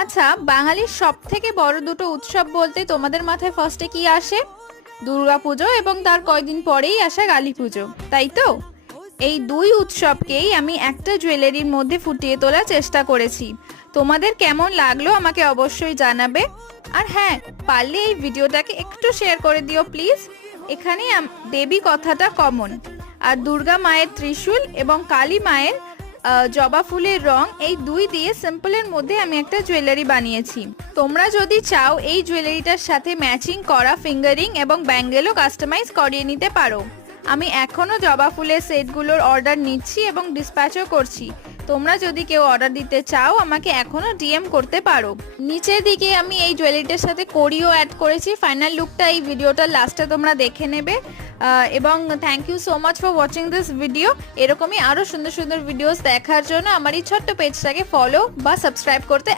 আচ্ছা, বাঙালির সবথেকে বড় দুটো উৎসব বলতে তোমাদের মাথায় ফার্স্টে কি আসে? দুর্গাপুজো এবং তার কয়দিন পরেই আসা কালী পুজো, তাই তো? এই দুই উৎসবকেই আমি একটা জুয়েলারির মধ্যে ফুটিয়ে তোলার চেষ্টা করেছি। তোমাদের কেমন লাগলো আমাকে অবশ্যই জানাবে। আর হ্যাঁ, পারলে এই ভিডিওটাকে একটু শেয়ার করে দিও প্লিজ। এখানে দেবী কথাটা কমন, আর দুর্গা মায়ের ত্রিশূল এবং কালী মায়ের জবা ফুলের রং, এই দুই দিয়ে সিম্পলের মধ্যে আমি একটা জুয়েলারি বানিয়েছি। তোমরা যদি চাও এই জুয়েলারিটার সাথে ম্যাচিং করা ফিঙ্গারিং এবং ব্যাঙ্গেলও কাস্টমাইজ করিয়ে নিতে পারো। আমি এখনো জবা ফুলের সেটগুলোর অর্ডার নিচ্ছি এবং ডিসপ্যাচও করছি। তোমরা যদি কেউ অর্ডার দিতে চাও আমাকে এখনো ডিএম করতে পারো। নিচের দিকে আমি এই জুয়েলারিটার সাথে কড়িও অ্যাড করেছি। ফাইনাল লুকটা এই ভিডিওটার লাস্টে তোমরা দেখে নেবে। এবং thank you so much for watching this video. এরকমই আরও সুন্দর সুন্দর ভিডিওস দেখার জন্য আমার এই ছোট্ট পেজটাকে ফলো বা সাবস্ক্রাইব করতে